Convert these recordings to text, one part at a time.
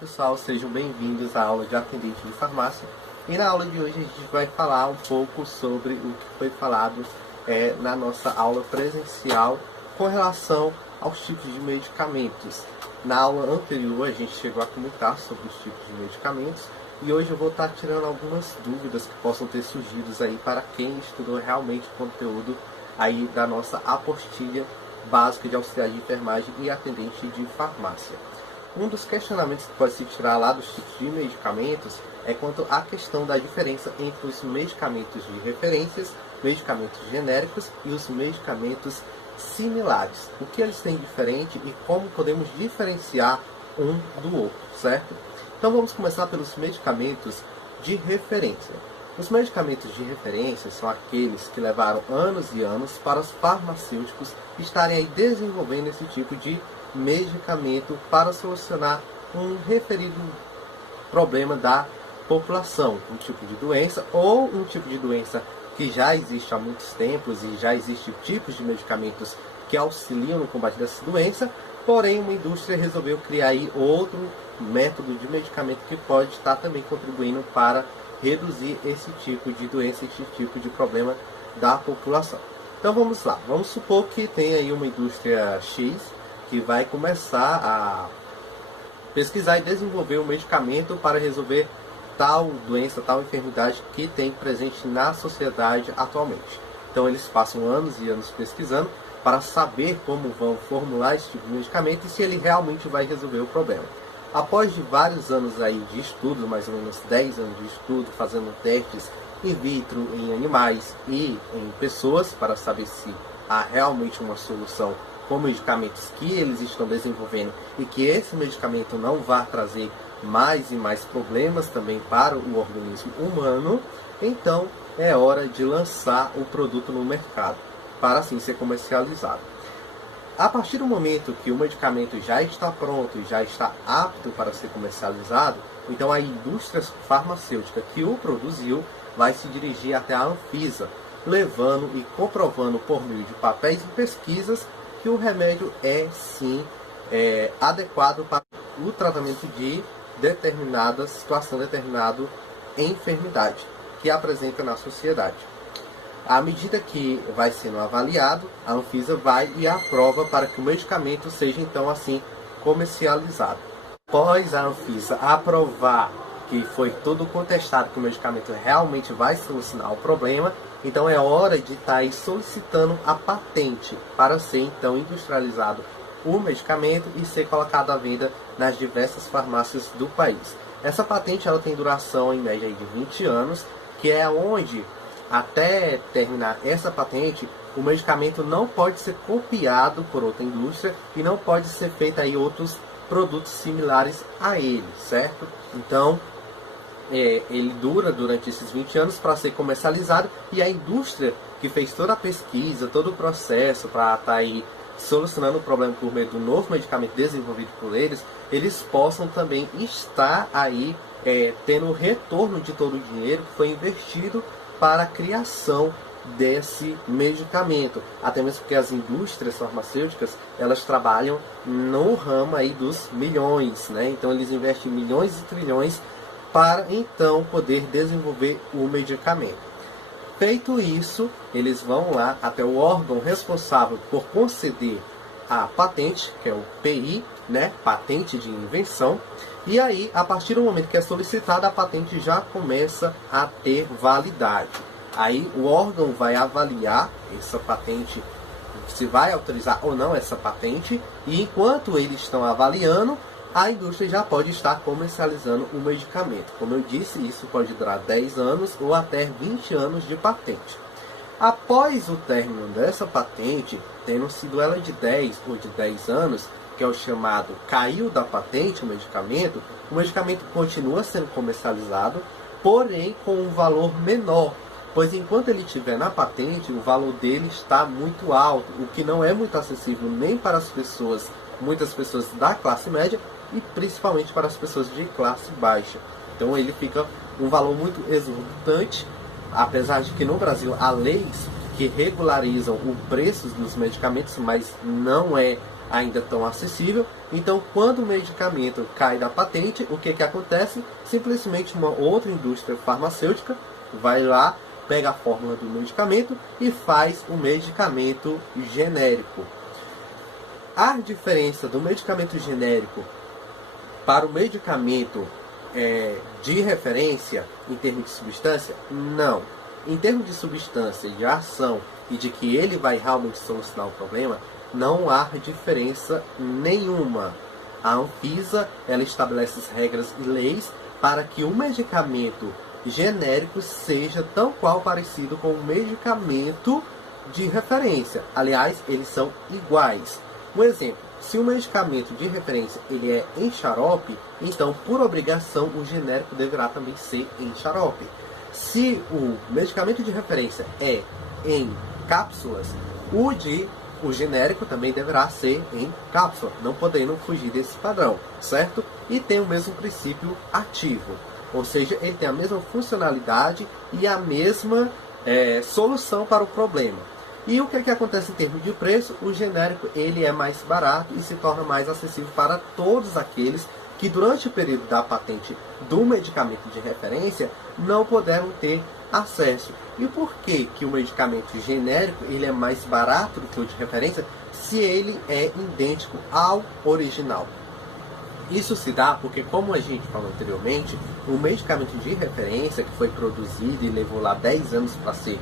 pessoal, sejam bem-vindos à aula de atendente de farmácia. E na aula de hoje a gente vai falar um pouco sobre o que foi falado na nossa aula presencial com relação aos tipos de medicamentos. Na aula anterior a gente chegou a comentar sobre os tipos de medicamentos e hoje eu vou estar tirando algumas dúvidas que possam ter surgido aí para quem estudou realmente o conteúdo aí da nossa apostila básica de auxiliar de enfermagem e atendente de farmácia. Um dos questionamentos que pode se tirar lá dos tipos de medicamentos é quanto à questão da diferença entre os medicamentos de referências, medicamentos genéricos e os medicamentos similares. O que eles têm diferente e como podemos diferenciar um do outro, certo? Então vamos começar pelos medicamentos de referência. Os medicamentos de referência são aqueles que levaram anos e anos para os farmacêuticos estarem aí desenvolvendo esse tipo de medicamento para solucionar um referido problema da população, um tipo de doença ou um tipo de doença que já existe há muitos tempos e já existem tipos de medicamentos que auxiliam no combate dessa doença, porém uma indústria resolveu criar aí outro método de medicamento que pode estar também contribuindo para reduzir esse tipo de doença, esse tipo de problema da população. Então vamos lá, vamos supor que tem aí uma indústria X que vai começar a pesquisar e desenvolver um medicamento para resolver tal doença, tal enfermidade que tem presente na sociedade atualmente. Então eles passam anos e anos pesquisando para saber como vão formular esse tipo de medicamento e se ele realmente vai resolver o problema. Após de vários anos aí de estudo, mais ou menos 10 anos de estudo, fazendo testes in vitro em animais e em pessoas para saber se há realmente uma solução com medicamentos que eles estão desenvolvendo e que esse medicamento não vá trazer mais e mais problemas também para o organismo humano, então é hora de lançar o produto no mercado para assim ser comercializado. A partir do momento que o medicamento já está pronto e já está apto para ser comercializado, então a indústria farmacêutica que o produziu vai se dirigir até a Anvisa, levando e comprovando por meio de papéis e pesquisas que o remédio é sim adequado para o tratamento de determinada situação, determinada enfermidade que apresenta na sociedade. À medida que vai sendo avaliado, a Anvisa vai e aprova para que o medicamento seja então assim comercializado. Após a Anvisa aprovar que foi todo contestado que o medicamento realmente vai solucionar o problema, então é hora de estar aí solicitando a patente para ser então industrializado o medicamento e ser colocado à venda nas diversas farmácias do país. Essa patente ela tem duração em média de 20 anos, que é onde até terminar essa patente o medicamento não pode ser copiado por outra indústria e não pode ser feito aí outros produtos similares a ele, certo? Então ele dura durante esses 20 anos para ser comercializado e a indústria que fez toda a pesquisa, todo o processo para estar aí solucionando o problema por meio do novo medicamento desenvolvido por eles, eles possam também estar aí tendo o retorno de todo o dinheiro que foi investido para a criação desse medicamento. Até mesmo porque as indústrias farmacêuticas, elas trabalham no ramo aí dos milhões, né? Então eles investem milhões e trilhões para então poder desenvolver o medicamento. Feito isso, eles vão lá até o órgão responsável por conceder a patente, que é o PI, né? Patente de invenção. E aí, a partir do momento que é solicitada, a patente já começa a ter validade. Aí o órgão vai avaliar essa patente, se vai autorizar ou não essa patente, e enquanto eles estão avaliando, a indústria já pode estar comercializando o medicamento. Como eu disse, isso pode durar 10 anos ou até 20 anos de patente. Após o término dessa patente, tendo sido ela de 10 ou de 10 anos, que é o chamado caiu da patente o medicamento continua sendo comercializado, porém com um valor menor, pois enquanto ele estiver na patente, o valor dele está muito alto, o que não é muito acessível nem para as pessoas, muitas pessoas da classe média, e principalmente para as pessoas de classe baixa. Então ele fica um valor muito exorbitante, apesar de que no Brasil há leis que regularizam o preço dos medicamentos, mas não é ainda tão acessível. Então, quando o medicamento cai da patente, o que acontece? Simplesmente uma outra indústria farmacêutica vai lá, pega a fórmula do medicamento e faz o medicamento genérico. A diferença do medicamento genérico para o medicamento de referência em termos de substância? Não. Em termos de substância, de ação e de que ele vai realmente solucionar o problema, não há diferença nenhuma. A Anvisa, ela estabelece regras e leis para que o medicamento genérico seja tão qual parecido com o medicamento de referência. Aliás, eles são iguais. Um exemplo, se o medicamento de referência ele é em xarope, então, por obrigação, o genérico deverá também ser em xarope. Se o medicamento de referência é em cápsulas, o genérico também deverá ser em cápsula, não podendo fugir desse padrão, certo? E tem o mesmo princípio ativo, ou seja, ele tem a mesma funcionalidade e a mesma solução para o problema. E o que acontece em termos de preço? O genérico ele é mais barato e se torna mais acessível para todos aqueles que durante o período da patente do medicamento de referência não puderam ter acesso. E por que o medicamento genérico ele é mais barato do que o de referência se ele é idêntico ao original? Isso se dá porque, como a gente falou anteriormente, o medicamento de referência que foi produzido e levou lá 10 anos para ser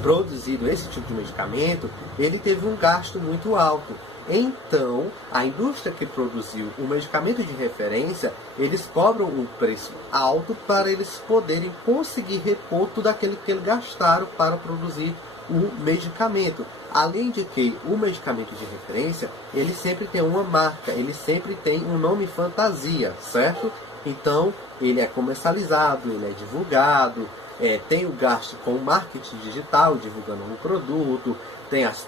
produzido esse tipo de medicamento, ele teve um gasto muito alto. Então, a indústria que produziu o medicamento de referência, eles cobram um preço alto para eles poderem conseguir repor tudo aquilo que eles gastaram para produzir o medicamento. Além de que o medicamento de referência, ele sempre tem uma marca, ele sempre tem um nome fantasia, certo? Então, ele é comercializado, ele é divulgado, tem o gasto com marketing digital, divulgando o produto, tem as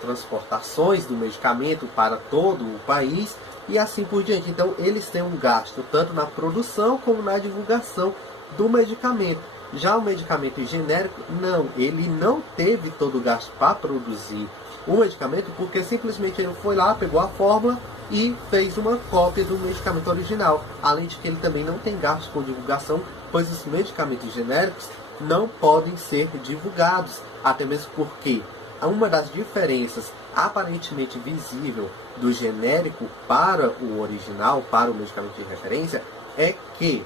transportações do medicamento para todo o país e assim por diante. Então, eles têm um gasto tanto na produção como na divulgação do medicamento. Já o medicamento genérico, não, ele não teve todo o gasto para produzir o medicamento, porque simplesmente ele foi lá, pegou a fórmula e fez uma cópia do medicamento original. Além de que ele também não tem gasto com divulgação, pois os medicamentos genéricos não podem ser divulgados, até mesmo porque uma das diferenças aparentemente visível do genérico para o original, para o medicamento de referência, é que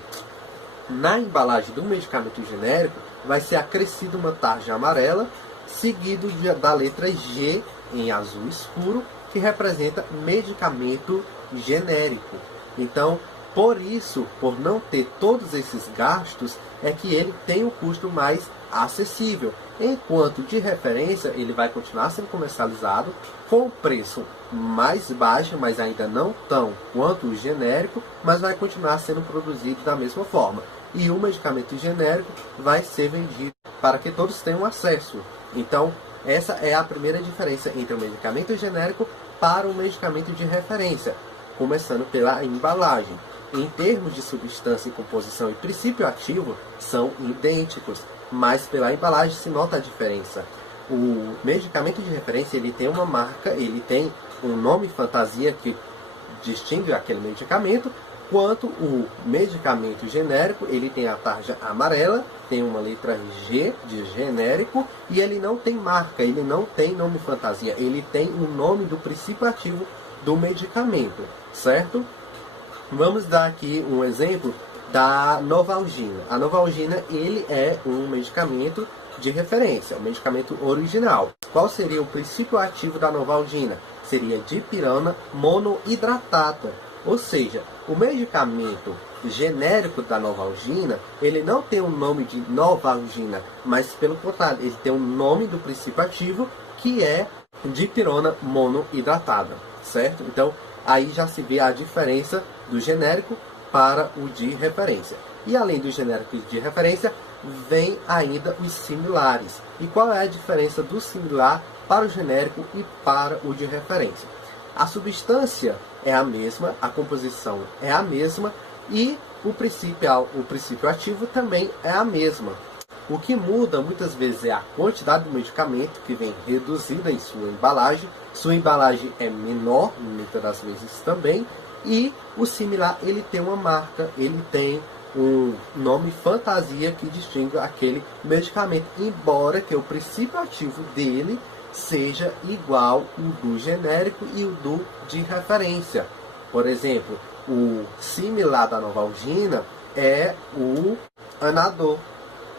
na embalagem do medicamento genérico vai ser acrescida uma tarja amarela, seguido da letra G em azul escuro, que representa medicamento genérico. Então, por isso, por não ter todos esses gastos, é que ele tem um custo mais acessível. Enquanto de referência, ele vai continuar sendo comercializado com preço mais baixo, mas ainda não tão quanto o genérico, mas vai continuar sendo produzido da mesma forma. E o medicamento genérico vai ser vendido para que todos tenham acesso. Então, essa é a primeira diferença entre o medicamento genérico para o medicamento de referência, começando pela embalagem. Em termos de substância e composição e princípio ativo, são idênticos, mas pela embalagem se nota a diferença. O medicamento de referência ele tem uma marca, ele tem um nome fantasia que distingue aquele medicamento, quanto o medicamento genérico, ele tem a tarja amarela, tem uma letra G de genérico, e ele não tem marca, ele não tem nome fantasia, ele tem o nome do princípio ativo do medicamento, certo? Vamos dar aqui um exemplo da Novalgina. A Novalgina, ele é um medicamento de referência, um medicamento original. Qual seria o princípio ativo da Novalgina? Seria dipirona monohidratada. Ou seja, o medicamento genérico da Novalgina, ele não tem o nome de Novalgina, mas pelo contrário, ele tem o nome do princípio ativo, que é dipirona monohidratada, certo? Então, aí já se vê a diferença do genérico para o de referência. E além do genérico de referência, vem ainda os similares. E qual é a diferença do similar para o genérico e para o de referência? A substância é a mesma, a composição é a mesma e o princípio ativo também é a mesma. O que muda muitas vezes é a quantidade do medicamento, que vem reduzida em sua embalagem. Sua embalagem é menor, muitas das vezes também. E o similar, ele tem uma marca, ele tem um nome fantasia que distingue aquele medicamento, embora que o princípio ativo dele seja igual o do genérico e o do de referência. Por exemplo, o similar da Novalgina é o Anador.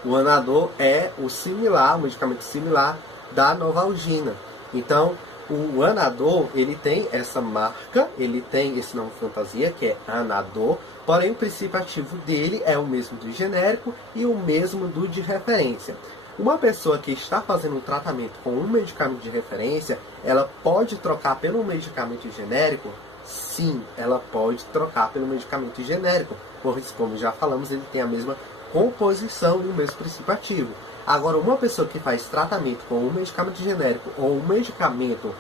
O Anador é o similar, o medicamento similar da Novalgina. Então, o Anador, ele tem essa marca, ele tem esse nome fantasia, que é Anador, porém o princípio ativo dele é o mesmo do genérico e o mesmo do de referência. Uma pessoa que está fazendo um tratamento com um medicamento de referência, ela pode trocar pelo medicamento genérico? Sim, ela pode trocar pelo medicamento genérico, pois, como já falamos, ele tem a mesma composição e o mesmo princípio ativo. Agora, uma pessoa que faz tratamento com um medicamento genérico ou um medicamento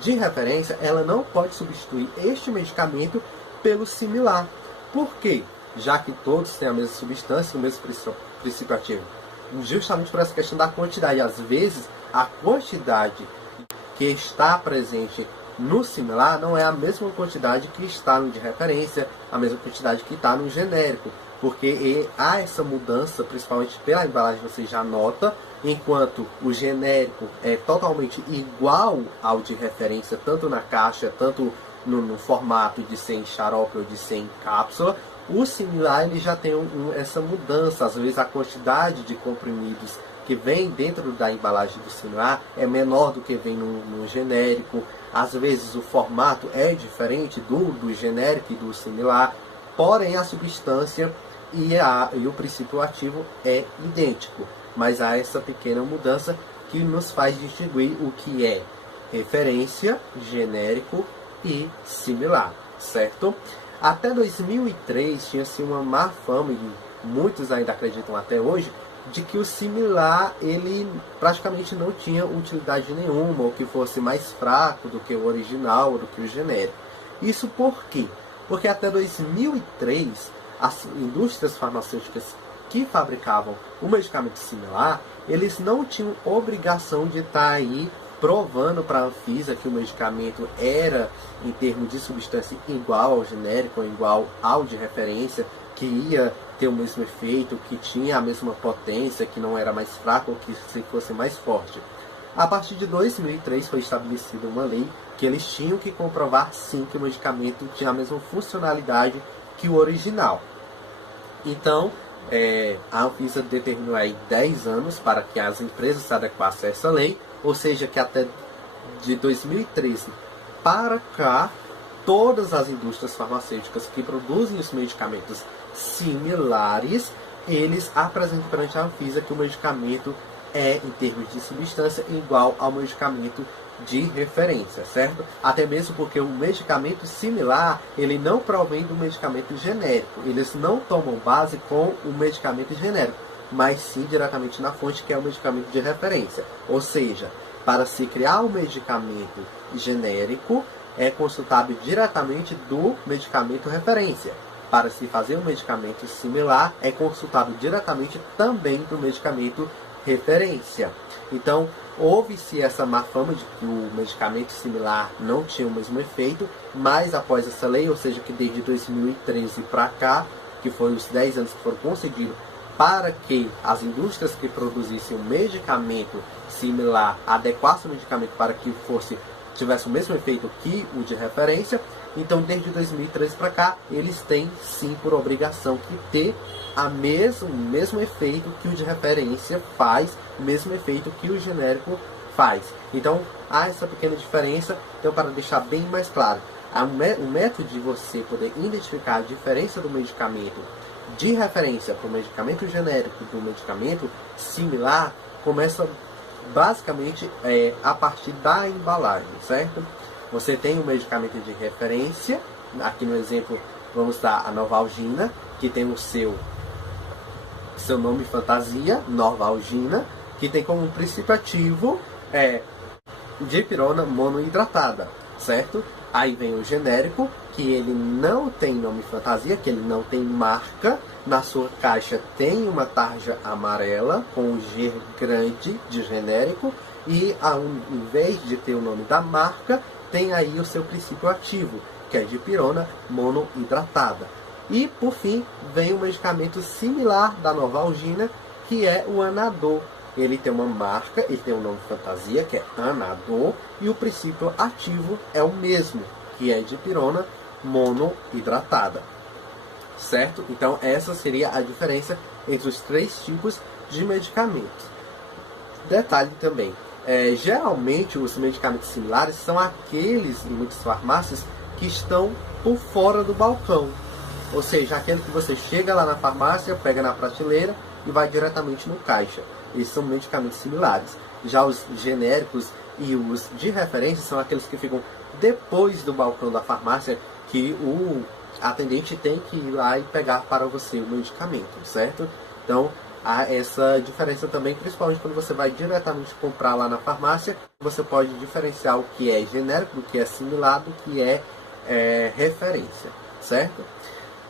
de referência, ela não pode substituir este medicamento pelo similar. Por quê? Já que todos têm a mesma substância, o mesmo princípio ativo. Justamente por essa questão da quantidade. Às vezes, a quantidade que está presente no similar não é a mesma quantidade que está no de referência, a mesma quantidade que está no genérico. Porque há essa mudança, principalmente pela embalagem, você já nota, enquanto o genérico é totalmente igual ao de referência, tanto na caixa, tanto no formato de ser em xarope ou de ser em cápsula, o similar ele já tem essa mudança. Às vezes a quantidade de comprimidos que vem dentro da embalagem do similar é menor do que vem no genérico. Às vezes o formato é diferente do genérico e do similar, porém a substância e o princípio ativo é idêntico. Mas há essa pequena mudança que nos faz distinguir o que é referência, genérico e similar, certo? Até 2003 tinha-se uma má fama, e muitos ainda acreditam até hoje, de que o similar ele praticamente não tinha utilidade nenhuma, ou que fosse mais fraco do que o original, ou do que o genérico. Isso por quê? Porque até 2003 as indústrias farmacêuticas que fabricavam o medicamento similar, eles não tinham obrigação de estar aí provando para a Anvisa que o medicamento era, em termos de substância, igual ao genérico, ou igual ao de referência, que ia ter o mesmo efeito, que tinha a mesma potência, que não era mais fraco ou que se fosse mais forte. A partir de 2003 foi estabelecida uma lei que eles tinham que comprovar sim que o medicamento tinha a mesma funcionalidade que o original. Então, a Anvisa determinou aí 10 anos para que as empresas se adequassem a essa lei, ou seja, que até de 2013 para cá, todas as indústrias farmacêuticas que produzem os medicamentos similares, eles apresentam perante a Anvisa que o medicamento é, em termos de substância, igual ao medicamento de referência, certo? Até mesmo porque o medicamento similar, ele não provém do medicamento genérico. Eles não tomam base com o medicamento genérico, mas sim diretamente na fonte, que é o medicamento de referência. Ou seja, para se criar um medicamento genérico, é consultável diretamente do medicamento referência. Para se fazer um medicamento similar, é consultável diretamente também do medicamento referência. Então, houve-se essa má fama de que o medicamento similar não tinha o mesmo efeito, mas após essa lei, ou seja, que desde 2013 para cá, que foram os 10 anos que foram concedidos para que as indústrias que produzissem um medicamento similar adequassem o medicamento para que tivesse o mesmo efeito que o de referência. Então, desde 2013 para cá, eles têm sim por obrigação que ter o mesmo efeito que o de referência faz, o mesmo efeito que o genérico faz. Então, há essa pequena diferença. Então, para deixar bem mais claro, o método de você poder identificar a diferença do medicamento de referência para o medicamento genérico do medicamento similar começa basicamente a partir da embalagem, certo? Você tem um medicamento de referência, aqui no exemplo vamos dar a Novalgina, que tem o seu nome fantasia, Novalgina, que tem como princípio ativo dipirona monoidratada, certo? Aí vem o genérico, que ele não tem nome fantasia, que ele não tem marca. Na sua caixa tem uma tarja amarela com o G grande de genérico e em vez de ter o nome da marca, tem aí o seu princípio ativo, que é dipirona monohidratada. E por fim, vem um medicamento similar da Novalgina, que é o Anador. Ele tem uma marca, ele tem um nome fantasia, que é Anador, e o princípio ativo é o mesmo, que é dipirona monohidratada. Certo? Então essa seria a diferença entre os 3 tipos de medicamentos. Detalhe também, geralmente os medicamentos similares são aqueles, em muitas farmácias, que estão por fora do balcão. Ou seja, aquele que você chega lá na farmácia, pega na prateleira e vai diretamente no caixa. Esses são medicamentos similares. Já os genéricos e os de referência são aqueles que ficam depois do balcão da farmácia, que o atendente tem que ir lá e pegar para você o medicamento, certo? Então, há essa diferença também, principalmente quando você vai diretamente comprar lá na farmácia, você pode diferenciar o que é genérico, do que é similar, do que é referência, certo?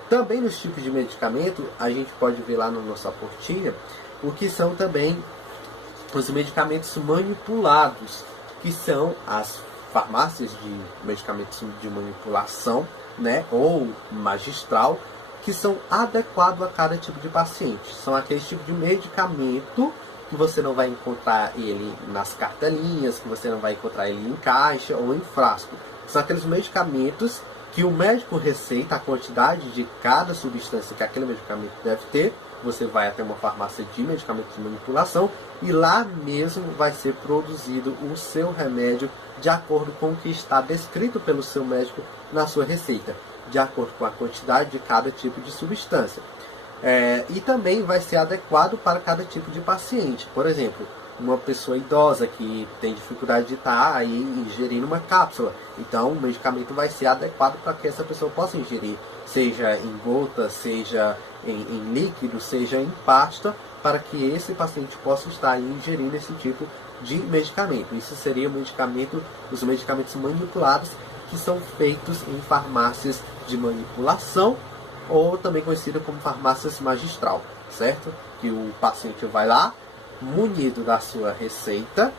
Também nos tipos de medicamento, a gente pode ver lá na nossa apostila, o que são também os medicamentos manipulados, que são as farmácias de medicamentos de manipulação, né, ou magistral, que são adequados a cada tipo de paciente. São aqueles tipos de medicamento que você não vai encontrar ele nas cartelinhas, que você não vai encontrar ele em caixa ou em frasco. São aqueles medicamentos que o médico receita a quantidade de cada substância que aquele medicamento deve ter. Você vai até uma farmácia de medicamentos de manipulação e lá mesmo vai ser produzido o seu remédio de acordo com o que está descrito pelo seu médico na sua receita, de acordo com a quantidade de cada tipo de substância. E também vai ser adequado para cada tipo de paciente. Por exemplo, uma pessoa idosa que tem dificuldade de estar aí ingerindo uma cápsula. Então, o medicamento vai ser adequado para que essa pessoa possa ingerir, seja em gota, seja em líquido, seja em pasta, para que esse paciente possa estar aí ingerindo esse tipo de medicamento. Isso seria os medicamentos manipulados, que são feitos em farmácias de manipulação, ou também conhecida como farmácias magistral, certo? Que o paciente vai lá, munido da sua receita,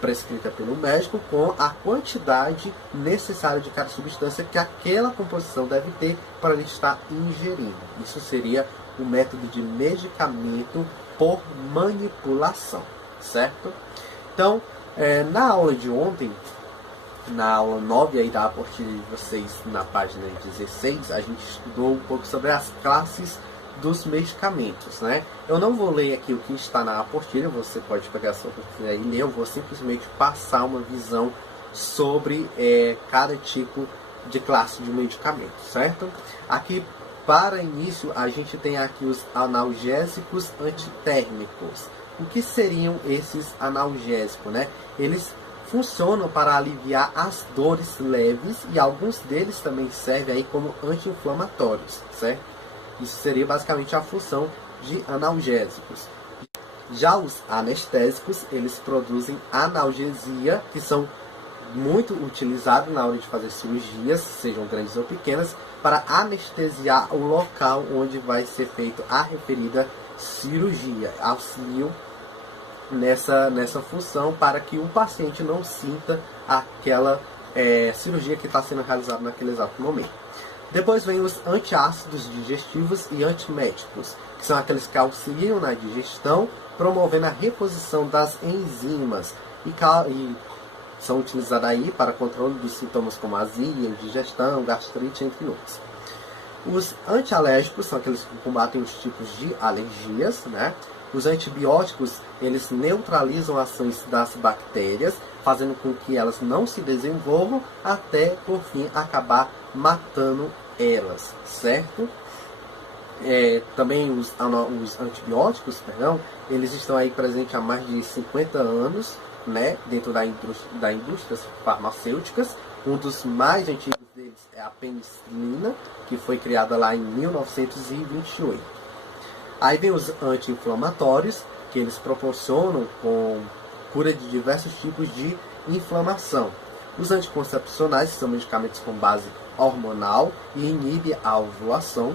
prescrita pelo médico, com a quantidade necessária de cada substância que aquela composição deve ter para ele estar ingerindo. Isso seria o método de medicamento por manipulação, certo? Então, na aula de ontem, na aula 9 aí da apostila de vocês, na página 16, a gente estudou um pouco sobre as classes dos medicamentos, né? Eu não vou ler aqui o que está na apostila, você pode pegar a sua apostila e ler, eu vou simplesmente passar uma visão sobre cada tipo de classe de medicamento, certo? Aqui, para início, a gente tem aqui os analgésicos antitérmicos. O que seriam esses analgésicos, né? Eles funcionam para aliviar as dores leves e alguns deles também servem aí como anti-inflamatórios, certo? Isso seria basicamente a função de analgésicos. Já os anestésicos, eles produzem analgesia, que são muito utilizados na hora de fazer cirurgias, sejam grandes ou pequenas, para anestesiar o local onde vai ser feita a referida cirurgia. Auxiliam nessa função para que o paciente não sinta aquela cirurgia que está sendo realizada naquele exato momento. Depois vem os antiácidos digestivos e antiméticos, que são aqueles que auxiliam na digestão, promovendo a reposição das enzimas e são utilizados aí para controle dos sintomas como azia, indigestão, gastrite, entre outros. Os antialérgicos são aqueles que combatem os tipos de alergias, né? Os antibióticos, eles neutralizam ações das bactérias, fazendo com que elas não se desenvolvam até, por fim, acabar matando elas, certo? Também os antibióticos, eles estão aí presentes há mais de 50 anos, né, dentro da indústria farmacêuticas. Um dos mais antigos deles é a penicilina, que foi criada lá em 1928. Aí vem os anti-inflamatórios, que eles proporcionam com cura de diversos tipos de inflamação. Os anticoncepcionais, que são medicamentos com base hormonal e inibe a ovulação.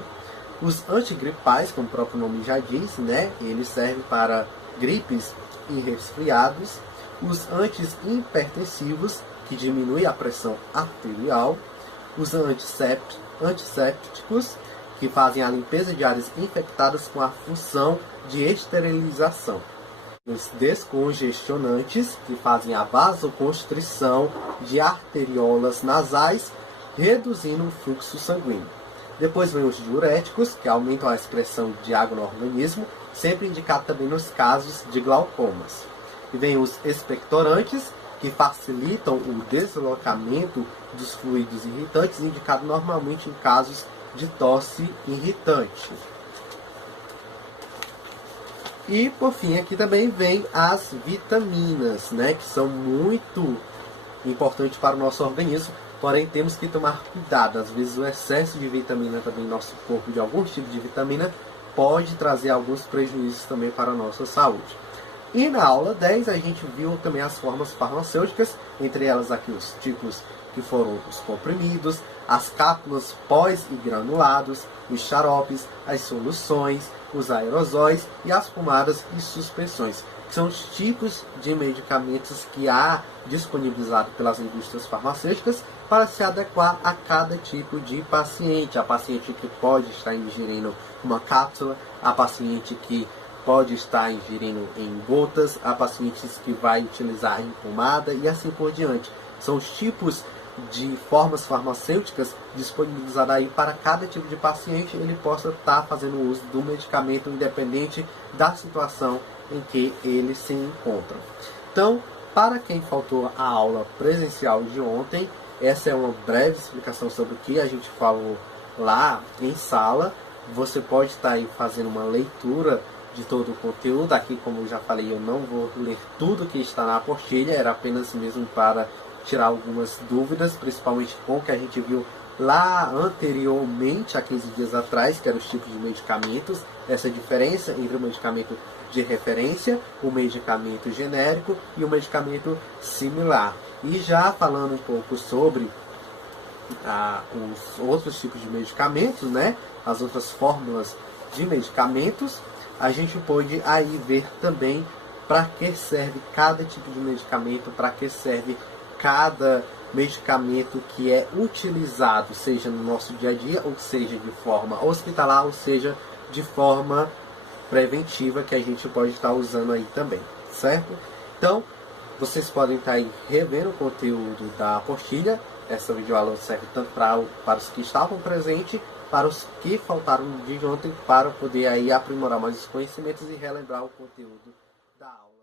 Os antigripais, como o próprio nome já diz, né? Eles servem para gripes e resfriados. Os anti-hipertensivos, que diminuem a pressão arterial. Os antissépticos, que fazem a limpeza de áreas infectadas com a função de esterilização. Os descongestionantes, que fazem a vasoconstrição de arteriolas nasais, reduzindo o fluxo sanguíneo. Depois vem os diuréticos, que aumentam a excreção de água no organismo, sempre indicado também nos casos de glaucomas. E vem os expectorantes, que facilitam o deslocamento dos fluidos irritantes, indicado normalmente em casos de tosse irritante. E por fim aqui também vem as vitaminas, né, que são muito importantes para o nosso organismo, porém temos que tomar cuidado. Às vezes o excesso de vitamina também no nosso corpo, de algum tipo de vitamina, pode trazer alguns prejuízos também para a nossa saúde. E na aula 10 a gente viu também as formas farmacêuticas, entre elas aqui os tipos que foram os comprimidos, as cápsulas pós e granulados, os xaropes, as soluções, os aerosóis e as pomadas e suspensões, que são os tipos de medicamentos que há disponibilizado pelas indústrias farmacêuticas para se adequar a cada tipo de paciente. A paciente que pode estar ingerindo uma cápsula, a paciente que pode estar ingerindo em gotas, a pacientes que vai utilizar em pomada e assim por diante. São os tipos de formas farmacêuticas disponibilizadas aí para cada tipo de paciente, ele possa estar fazendo uso do medicamento independente da situação em que ele se encontra. Então, para quem faltou a aula presencial de ontem, essa é uma breve explicação sobre o que a gente falou lá em sala. Você pode estar aí fazendo uma leitura de todo o conteúdo. Aqui, como eu já falei, eu não vou ler tudo que está na apostila, era apenas mesmo para tirar algumas dúvidas, principalmente com o que a gente viu lá anteriormente, há 15 dias atrás, que eram os tipos de medicamentos, essa diferença entre o medicamento de referência, o medicamento genérico e o medicamento similar. E já falando um pouco sobre os outros tipos de medicamentos, né, as outras fórmulas de medicamentos, a gente pode aí ver também para que serve cada tipo de medicamento, para que serve cada medicamento que é utilizado, seja no nosso dia a dia, ou seja de forma hospitalar, ou seja de forma preventiva, que a gente pode estar usando aí também, certo? Então, vocês podem estar aí revendo o conteúdo da apostila. Essa videoaula serve tanto para os que estavam presentes, para os que faltaram no dia de ontem, para poder aí aprimorar mais os conhecimentos e relembrar o conteúdo da aula.